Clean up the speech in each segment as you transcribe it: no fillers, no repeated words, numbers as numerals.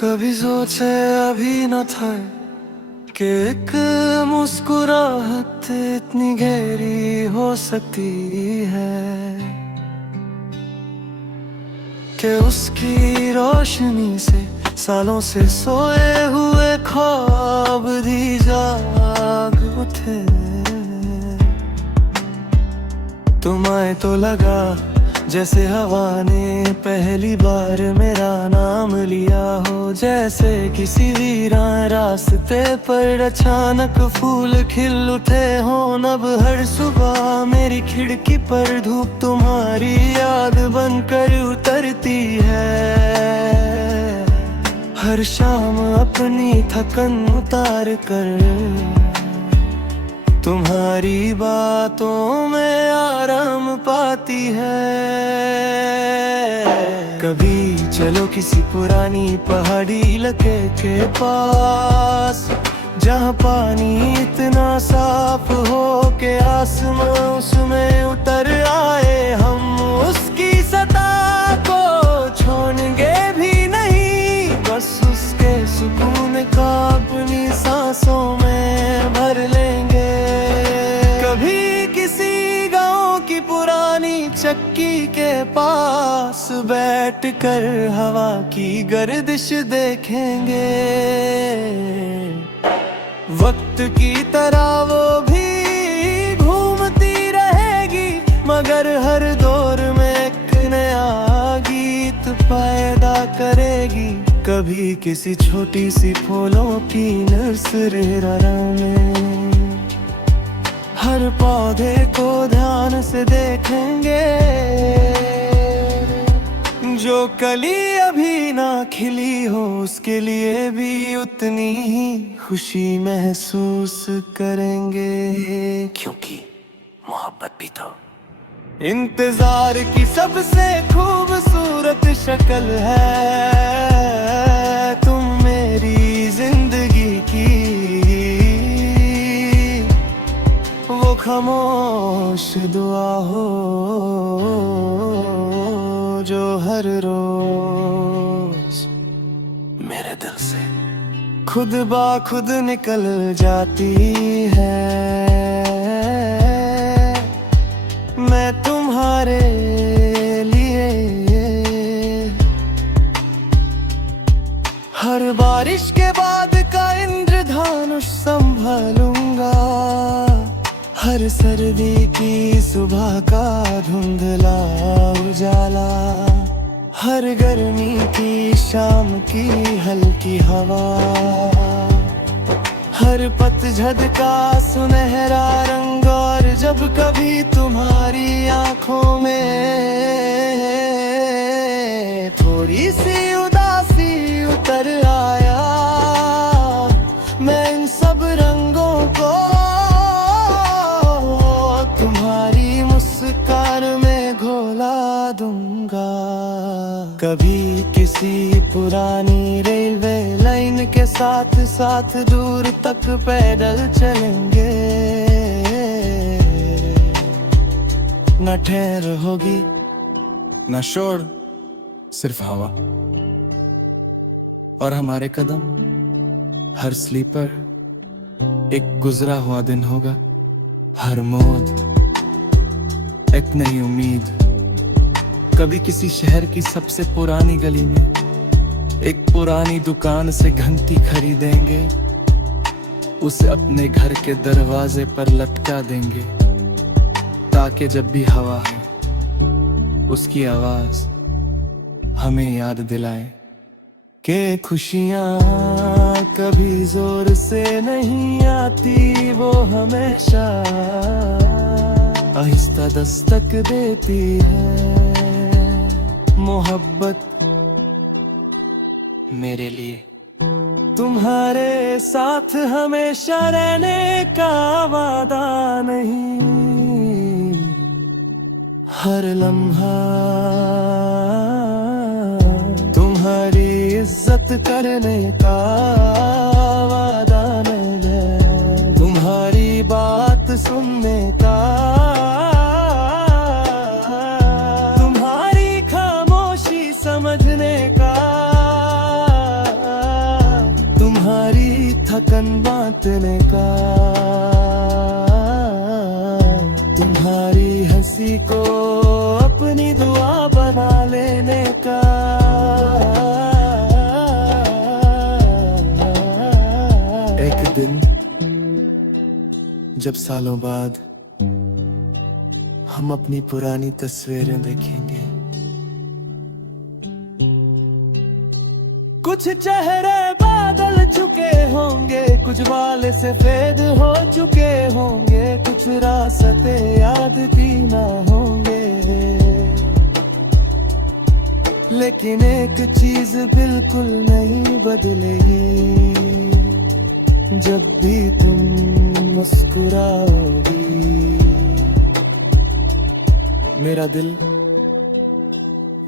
कभी सोचे अभी न था कि एक मुस्कुराहट इतनी गहरी हो सकती है, कि उसकी रोशनी से सालों से सोए हुए ख्वाब भी जाग उठे। तुम आए तो लगा जैसे हवा ने पहली बार मेरा नाम लिया हो, जैसे किसी वीरान रास्ते पर अचानक फूल खिल उठे हो। अब हर सुबह मेरी खिड़की पर धूप तुम्हारी याद बनकर उतरती है। हर शाम अपनी थकन उतार कर तुम्हारी बातों में आराम पाती है। कभी चलो किसी पुरानी पहाड़ी इलाके के पास, जहाँ पानी इतना साफ हो कि आसमां उसमें उतर आए। हम उसकी सतह को छोड़ेंगे भी नहीं, बस उसके सुकून का अपनी सांसों में भर लेंगे। कभी किसी गांव की पुरानी चक्की के पास बैठकर हवा की गर्दिश देखेंगे। वक्त की तरह वो भी घूमती रहेगी, मगर हर दौर में एक नया गीत पैदा करेगी। कभी किसी छोटी सी फूलों की नर्सरी में हर पौधे को ध्यान से देखेंगे। जो कली अभी ना खिली हो उसके लिए भी उतनी ही खुशी महसूस करेंगे, क्योंकि मोहब्बत भी तो इंतजार की सबसे खूबसूरत शक्ल है। तुम मेरी जिंदगी की वो खामोश दुआ हो, जो हर रोज मेरे दिल से खुद ब खुद निकल जाती है। मैं तुम्हारे लिए हर बारिश के बाद का इंद्रधनुष संभालूंगा, हर सर्दी की सुबह का धुंधला उजाला, हर गर्मी की शाम की हल्की हवा, हर पतझड़ का सुनहरा रंग। और जब कभी तुम्हारी आंखों में थोड़ी सी उदासी उतर आया, मैं इन सब रंगों को तुम्हारी मुस्कान में घोला दूंगा। कभी किसी पुरानी रेलवे लाइन के साथ साथ दूर तक पैदल चलेंगे। न ठहर होगी न शोर, सिर्फ हवा और हमारे कदम। हर स्लीपर एक गुजरा हुआ दिन होगा, हर मोड़ एक नई उम्मीद। कभी किसी शहर की सबसे पुरानी गली में एक पुरानी दुकान से घंटी खरीदेंगे, उसे अपने घर के दरवाजे पर लटका देंगे, ताकि जब भी हवा है उसकी आवाज हमें याद दिलाए कि खुशियाँ कभी जोर से नहीं आती, वो हमेशा आहिस्ता दस्तक देती है। मोहब्बत मेरे लिए तुम्हारे साथ हमेशा रहने का वादा नहीं, हर लम्हा तुम्हारी इज्जत करने का वादा नहीं है, तुम्हारी बात सुनने का, समझने का धड़कन बांटने का, तुम्हारी हंसी को अपनी दुआ बना लेने का। एक दिन जब सालों बाद हम अपनी पुरानी तस्वीरें देखेंगे, कुछ चेहरे बादल चुके होंगे, कुछ बाल सफेद हो चुके होंगे, कुछ रास्ते याद भी ना होंगे, लेकिन एक चीज बिल्कुल नहीं बदलेगी, जब भी तुम मुस्कुराओगी। मेरा दिल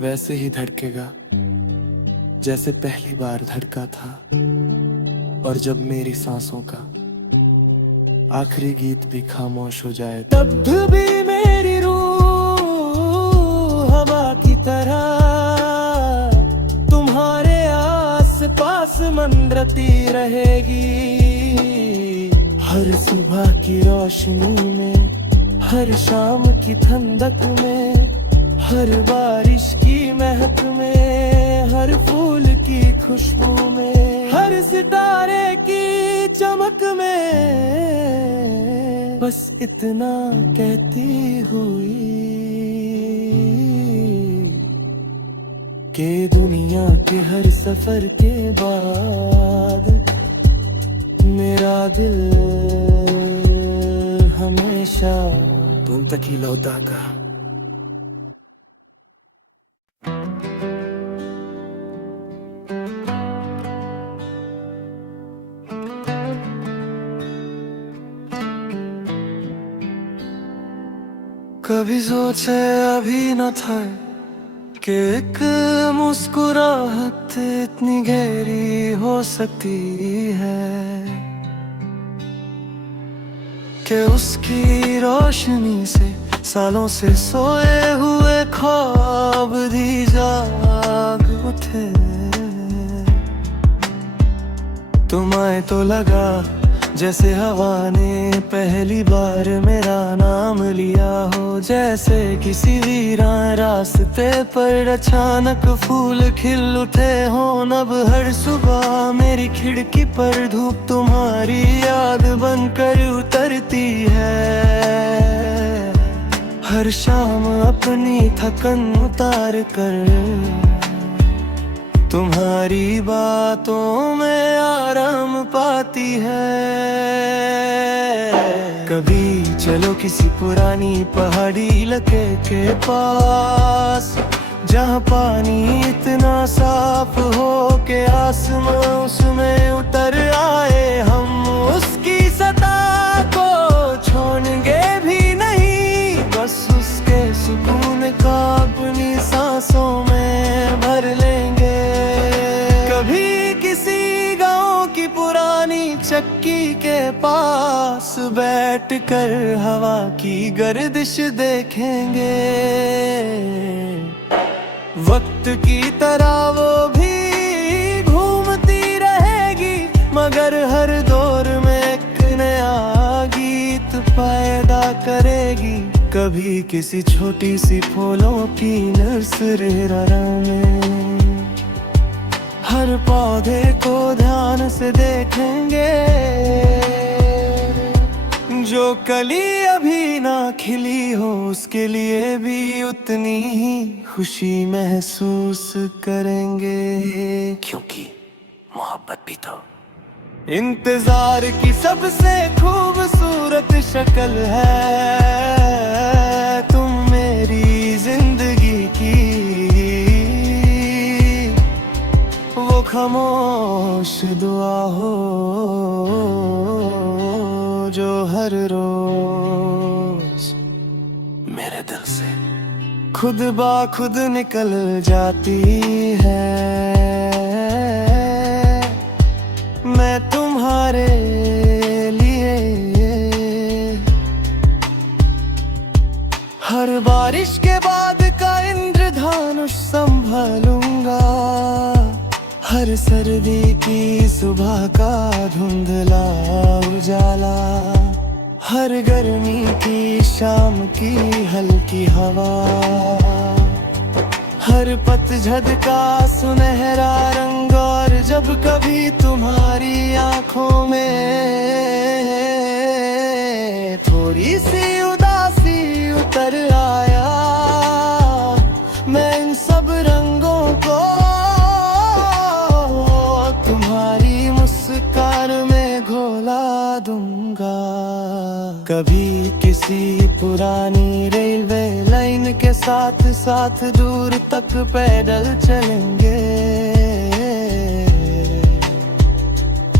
वैसे ही धड़केगा जैसे पहली बार धड़का था, और जब मेरी सांसों का आखिरी गीत भी खामोश हो जाए, तब भी मेरी रूह हवा की तरह तुम्हारे आस पास मंडराती रहेगी। हर सुबह की रोशनी में, हर शाम की ठंडक में, हर बारिश की महक में, हर फूल की खुशबू में, हर सितारे की चमक में, बस इतना कहती हुई कि दुनिया के हर सफर के बाद मेरा दिल हमेशा तुम तक ही लौटागा। कभी सोचे अभी न था कि एक मुस्कुराहट इतनी गहरी हो सकती है, कि उसकी रोशनी से सालों से सोए हुए ख्वाब भी जाग उठे। तुम आए तो लगा जैसे हवा ने पहली बार मेरा नाम लिया हो, जैसे किसी वीरान रास्ते पर अचानक फूल खिल उठे हो। अब हर सुबह मेरी खिड़की पर धूप तुम्हारी याद बनकर उतरती है, हर शाम अपनी थकन उतार कर तुम्हारी बातों में आराम पाती है। कभी चलो किसी पुरानी पहाड़ी इलाके के पास, जहाँ पानी इतना साफ हो के आसमां उसमें उतर आए, हम उसकी सतह को छोड़ेंगे भी नहीं, बस उसके सुकून का अपनी सांसों में भर लेंगे। कभी किसी गांव की पुरानी चक्की के पास बैठकर हवा की गर्दिश देखेंगे, वक्त की तरह वो भी घूमती रहेगी, मगर हर दौर में एक नया गीत पैदा करेगी। कभी किसी छोटी सी फूलों की नर्सरी में हर पौधे को ध्यान से देखेंगे, जो कली अभी ना खिली हो उसके लिए भी उतनी ही खुशी महसूस करेंगे, क्योंकि मोहब्बत भी तो इंतजार की सबसे खूबसूरत शक्ल है। तुम मेरी जिंदगी की वो खामोश दुआ हो, जो हर रोज मेरे दिल से खुद बा खुद निकल जाती है। मैं तुम्हारे लिए हर बारिश के बाद का इंद्रधनुष संभालूंगा, हर सर्दी की सुबह का धुंधला उजाला, हर गर्मी की शाम की हल्की हवा, हर पतझड़ का सुनहरा रंग, और जब कभी तुम्हारी आंखों में थोड़ी सी उदासी उतर आया, मैं इन सब रंगों को तुम्हारी मुस्कान में घोला दूंगा। कभी किसी पुरानी रेलवे लाइन के साथ साथ दूर तक पैदल चलेंगे,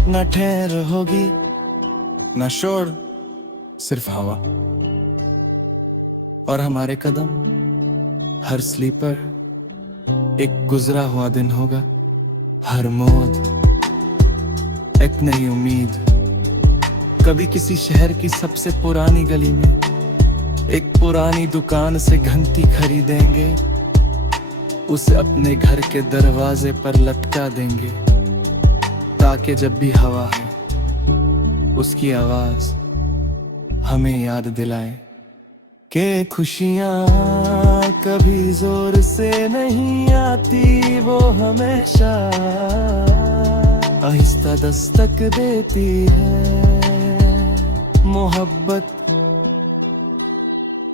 न ठहर होगी न शोर, सिर्फ हवा और हमारे कदम। हर स्लीपर एक गुजरा हुआ दिन होगा, हर मोड़ एक नई उम्मीद। कभी किसी शहर की सबसे पुरानी गली में एक पुरानी दुकान से घंटी खरीदेंगे, उसे अपने घर के दरवाजे पर लटका देंगे, ताकि जब भी हवा है उसकी आवाज हमें याद दिलाए कि खुशियाँ कभी जोर से नहीं आती, वो हमेशा आहिस्ता दस्तक देती है। मोहब्बत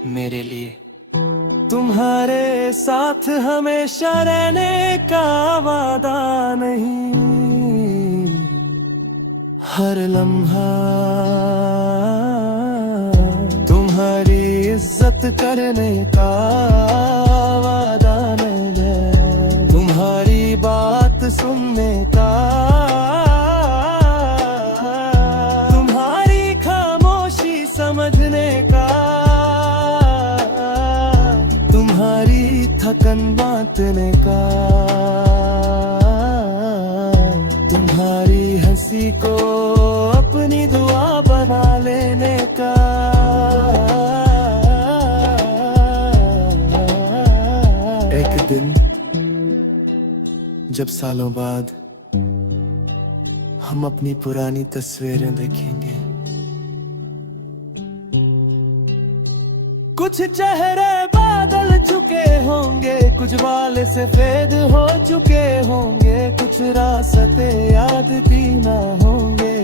मेरे लिए तुम्हारे साथ हमेशा रहने का वादा नहीं, हर लम्हा तुम्हारी इज्जत करने का वादा नहीं है, तुम्हारी बात सुनने का, तुम्हारी खामोशी समझने का, तुम्हारी थकन बांटने का, तुम्हारी हंसी को अपनी दुआ बना लेने का। एक दिन जब सालों बाद हम अपनी पुरानी तस्वीरें देखेंगे, कुछ चेहरे बादल चुके होंगे, कुछ बाल सफेद हो चुके होंगे, कुछ रास्ते याद भी ना होंगे,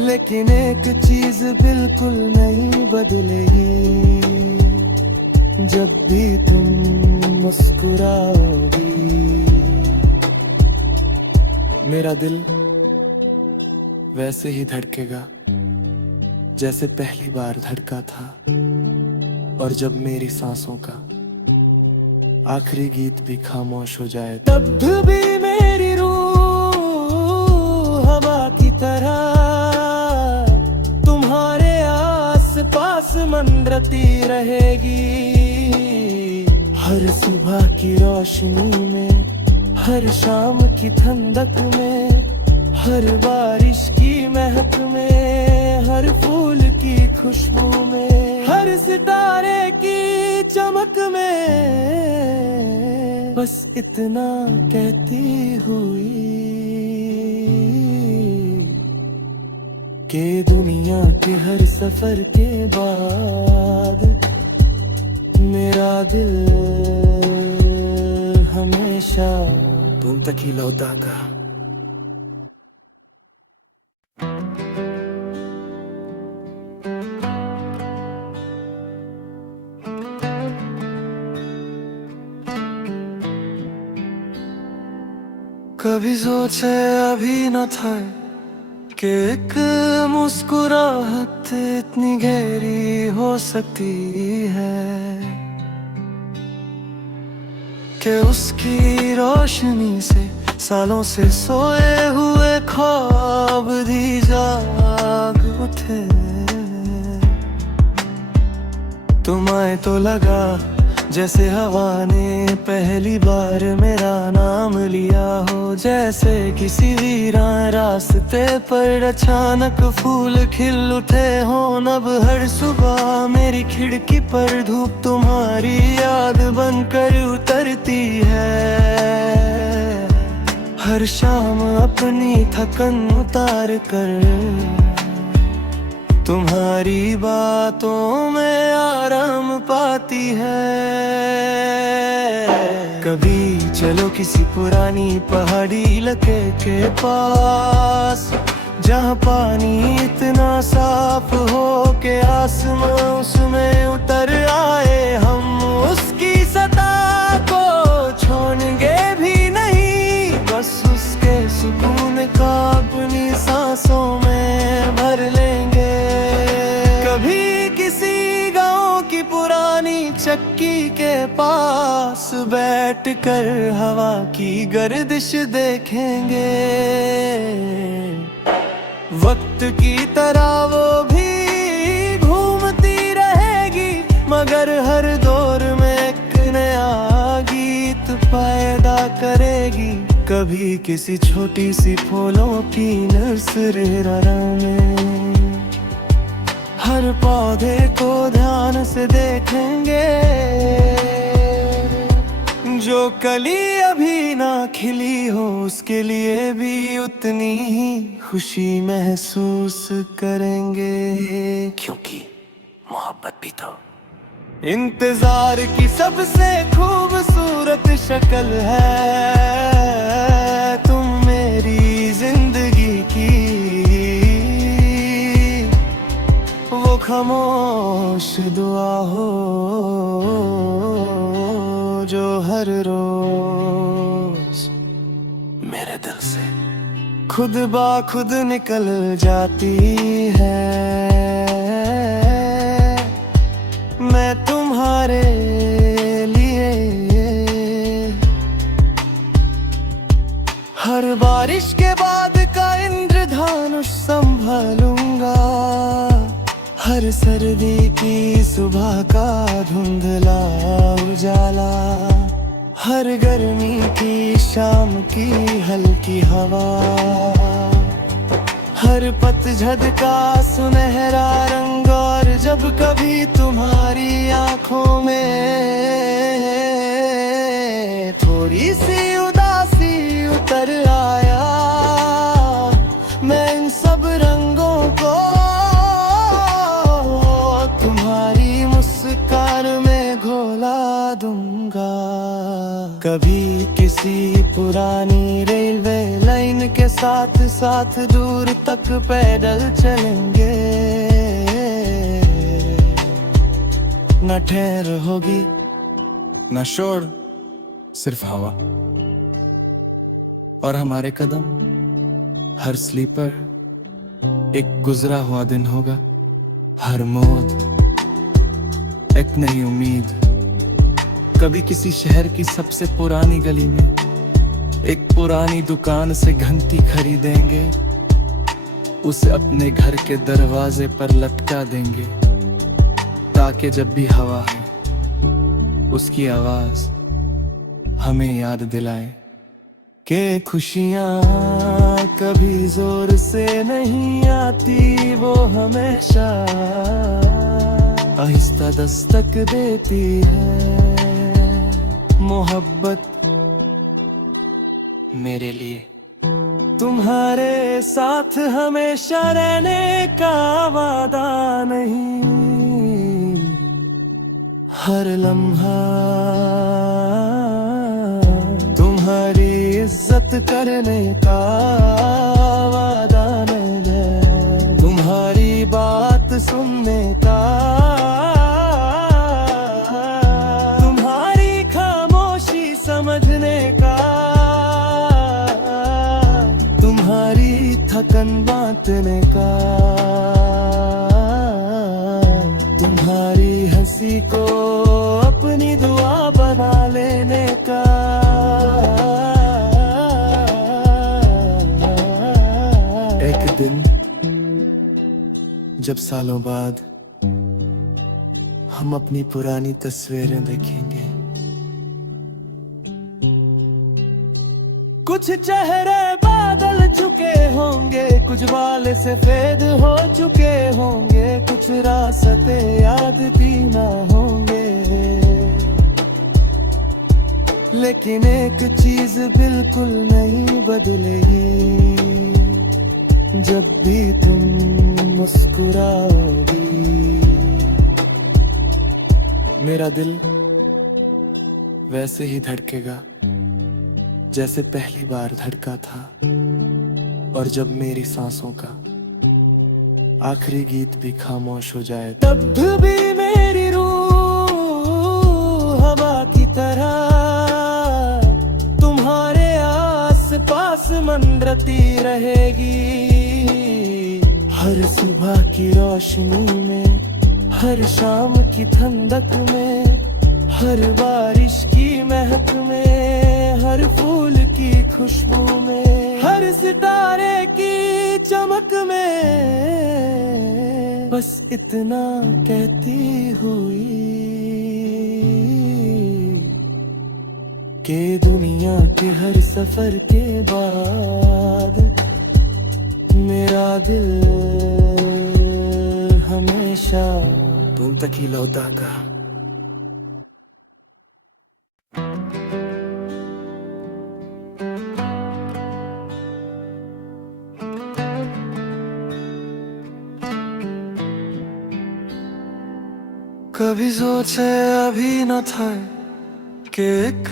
लेकिन एक चीज बिल्कुल नहीं बदलेगी, जब भी तुम मुस्कुराओगी। मेरा दिल वैसे ही धड़केगा जैसे पहली बार धड़का था, और जब मेरी सांसों का आखिरी गीत भी खामोश हो जाए, तब भी मेरी रूह हवा की तरह तुम्हारे आस पास मंडराती रहेगी। हर सुबह की रोशनी में, हर शाम की ठंडक में, हर बारिश की महक में, हर फूल की खुशबू में, हर सितारे की चमक में, बस इतना कहती हुई कि दुनिया के हर सफर के बाद मेरा दिल हमेशा तुम तक ही लौटागा। कभी सोचे अभी न था कि एक मुस्कुराहट इतनी गहरी हो सकती है, कि उसकी रोशनी से सालों से सोए हुए ख्वाब भी जाग उठे। तुम आए तो लगा जैसे हवा ने पहली बार मेरा नाम लिया हो, जैसे किसी वीरान रास्ते पर अचानक फूल खिल उठे हो। अब हर सुबह मेरी खिड़की पर धूप तुम्हारी याद बनकर उतरती है। हर शाम अपनी थकन उतार कर तुम्हारी बातों में आराम पाती है। कभी चलो किसी पुरानी पहाड़ी इलाके के पास, जहाँ पानी इतना साफ हो के आसमां उसमें उतर आए। हम उसकी सतह को छोड़ेंगे भी नहीं, बस उसके सुकून का अपनी सांसों में भर लेंगे। कभी किसी गांव की पुरानी चक्की के पास बैठकर हवा की गर्दिश देखेंगे। वक्त की तरह वो भी घूमती रहेगी, मगर हर दौर में एक नया गीत पैदा करेगी। कभी किसी छोटी सी फूलों की नर्सरी में हर पौधे को ध्यान से देखेंगे। जो कली अभी ना खिली हो उसके लिए भी उतनी ही खुशी महसूस करेंगे, क्योंकि मोहब्बत भी तो इंतजार की सबसे खूबसूरत शक्ल है। तुम मेरी जिंदगी की वो खामोश दुआ हो जो हर रोज मेरे दिल से खुद बा खुद निकल जाती है। मैं तुम्हारे लिए हर बारिश के बाद का इंद्रधनुष संभालूंगा, हर सर्दी की सुबह का धुंधला उजाला, हर गर्मी की शाम की हल्की हवा, हर पतझड़ का सुनहरा रंग। और जब कभी तुम्हारी आंखों में थोड़ी सी उदासी उतर आया, मैं इन सब रंगों को तुम्हारी मुस्कान में घोला दूंगा। कभी किसी पुरानी रेलवे लाइन के साथ साथ दूर तक पैदल चलेंगे। न ठहर होगी न शोर, सिर्फ हवा और हमारे कदम। हर स्लीपर एक गुजरा हुआ दिन होगा, हर मोड़ एक नई उम्मीद। कभी किसी शहर की सबसे पुरानी गली में एक पुरानी दुकान से घंटी खरीदेंगे, उसे अपने घर के दरवाजे पर लटका देंगे, ताकि जब भी हवा है उसकी आवाज हमें याद दिलाए कि खुशियाँ कभी जोर से नहीं आती, वो हमेशा आहिस्ता दस्तक देती है। मोहब्बत मेरे लिए तुम्हारे साथ हमेशा रहने का वादा नहीं, हर लम्हा तुम्हारी इज्जत करने का वादा नहीं है, तुम्हारी बात सुनने का, तुम्हारी खामोशी समझने का, तुम्हारी थकन बांटने का, तुम्हारी हंसी को अपनी दुआ बना लेने का। एक दिन जब सालों बाद हम अपनी पुरानी तस्वीरें देखेंगे, कुछ चेहरे बादल चुके होंगे, कुछ बाल सफेद हो चुके होंगे, कुछ रास्ते याद भी ना होंगे। लेकिन एक चीज बिल्कुल नहीं बदलेगी, जब भी तुम मुस्कुराओगी। मेरा दिल वैसे ही धड़केगा जैसे पहली बार धड़का था, और जब मेरी सांसों का आखिरी गीत भी खामोश हो जाए, तब भी मेरी रूह हवा की तरह तुम्हारे आस पास मंडराती रहेगी। हर सुबह की रोशनी में, हर शाम की ठंडक में, हर बारिश की महक में, हर फूल की खुशबू में, हर सितारे की चमक में, बस इतना कहती हुई कि दुनिया के हर सफर के बाद मेरा दिल हमेशा तुम तक ही लौटागा। कभी सोचे अभी न था कि एक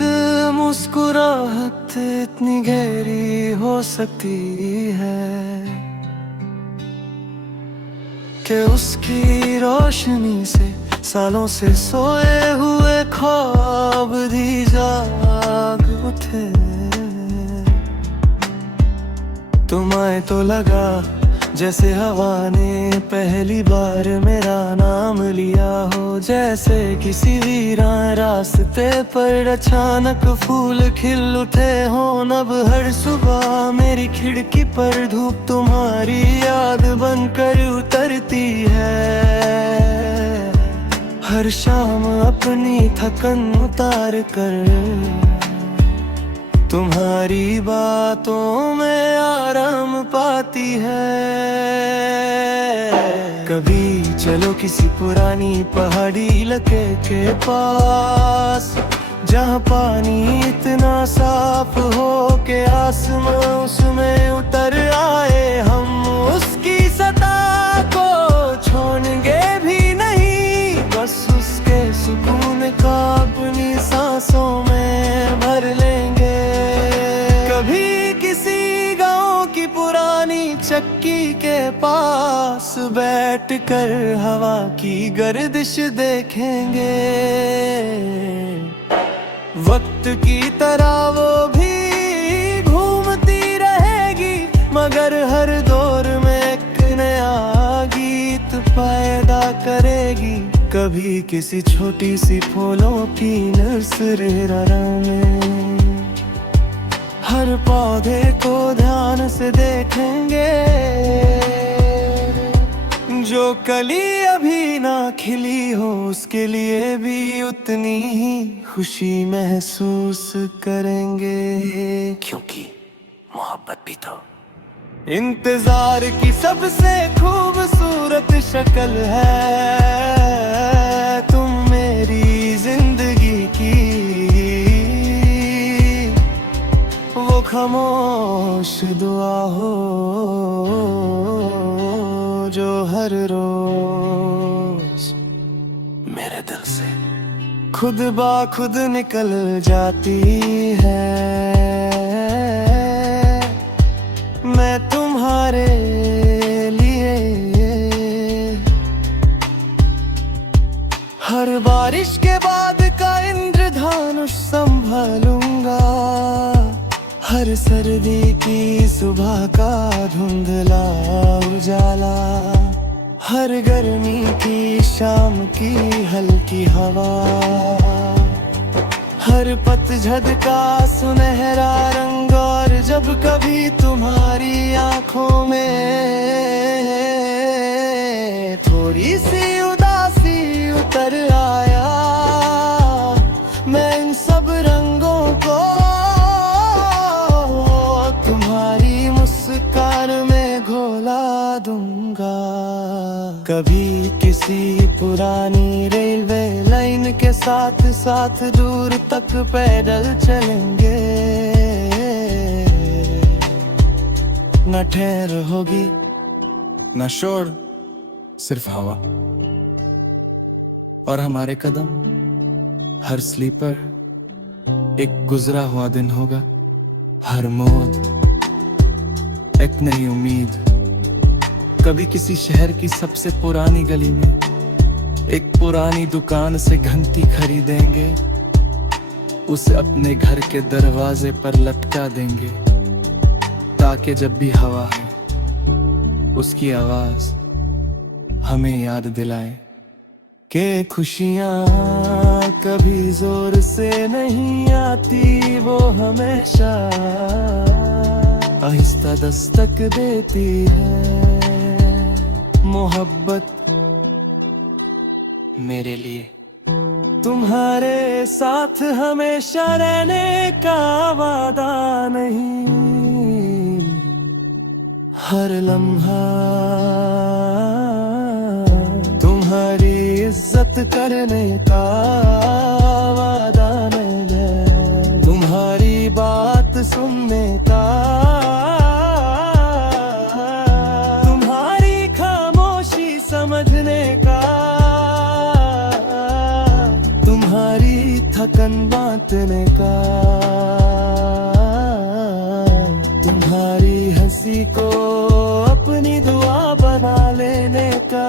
मुस्कुराहट इतनी गहरी हो सकती है, कि उसकी रोशनी से सालों से सोए हुए ख्वाब भी जाग उठे। तुम आए तो लगा जैसे हवा ने पहली बार मेरा नाम लिया हो, जैसे किसी वीरान रास्ते पर अचानक फूल खिल उठे हो। अब हर सुबह मेरी खिड़की पर धूप तुम्हारी याद बनकर उतरती है। हर शाम अपनी थकन उतार कर तुम्हारी बातों में आराम पाती है। कभी चलो किसी पुरानी पहाड़ी इलाके के पास, जहाँ पानी इतना साफ हो के आसमां उसमें उतर आए। हम उसकी सतह को छोड़ेंगे भी नहीं, बस उसके सुकून का अपनी सांसों में भर लेंगे। कभी किसी गांव की पुरानी चक्की के पास बैठकर हवा की गर्दिश देखेंगे। वक्त की तरह वो भी घूमती रहेगी, मगर हर दौर में एक नया गीत पैदा करेगी। कभी किसी छोटी सी फूलों की नर्सरी में हर पौधे को ध्यान से देखेंगे, जो कली अभी ना खिली हो उसके लिए भी उतनी ही खुशी महसूस करेंगे, क्योंकि मोहब्बत भी तो इंतजार की सबसे खूबसूरत शक्ल है। तुम मेरी जिंदगी की वो खामोश दुआ हो, जो हर रोज मेरे दिल से खुद ब खुद निकल जाती है। मैं तुम्हारे लिए हर बारिश के बाद का इंद्रधनुष संभालूंगा, हर सर्दी की सुबह का धुंधला उजाला, हर गर्मी की शाम की हल्की हवा, हर पतझड़ का सुनहरा रंग। और जब कभी तुम्हारी आंखों में थोड़ी सी उदासी उतर आया, मैं इन सब रंगों को तुम्हारी मुस्कान में घोला दूंगा। कभी किसी पुरानी रेलवे लाइन के साथ साथ दूर तक पैदल चलेंगे, न ठहर होगी न शोर, सिर्फ हवा और हमारे कदम। हर स्लीपर एक गुजरा हुआ दिन होगा, हर मोड़ एक नई उम्मीद। कभी किसी शहर की सबसे पुरानी गली में एक पुरानी दुकान से घंटी खरीदेंगे, उसे अपने घर के दरवाजे पर लटका देंगे, ताकि जब भी हवा है उसकी आवाज हमें याद दिलाए कि खुशियाँ कभी जोर से नहीं आती, वो हमेशा आहिस्ता दस्तक देती है। मोहब्बत मेरे लिए तुम्हारे साथ हमेशा रहने का वादा नहीं, हर लम्हा तुम्हारी इज्जत करने का वादा नहीं है, तुम्हारी बात सुनने का, तुम्हारी खामोशी समझने का, तुम्हारी थकन बांटने का, तुम्हारी हंसी को अपनी दुआ बना लेने का।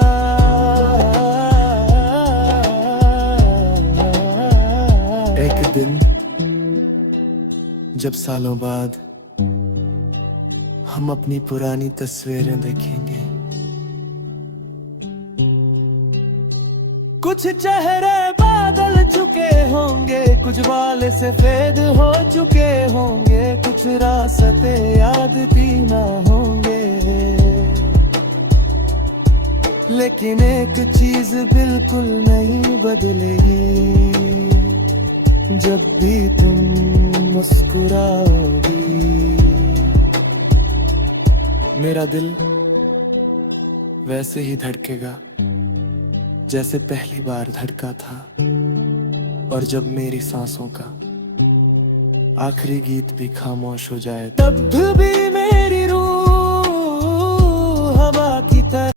एक दिन जब सालों बाद हम अपनी पुरानी तस्वीरें देखेंगे, कुछ चेहरे बादल चुके होंगे, कुछ बाल सफेद हो चुके होंगे, कुछ रास्ते याद भी ना होंगे, लेकिन एक चीज बिल्कुल नहीं बदलेगी, जब भी तुम मुस्कुराओगी। मेरा दिल वैसे ही धड़केगा जैसे पहली बार धड़का था, और जब मेरी सांसों का आखिरी गीत भी खामोश हो जाए, तब भी मेरी रूह हवा की तरह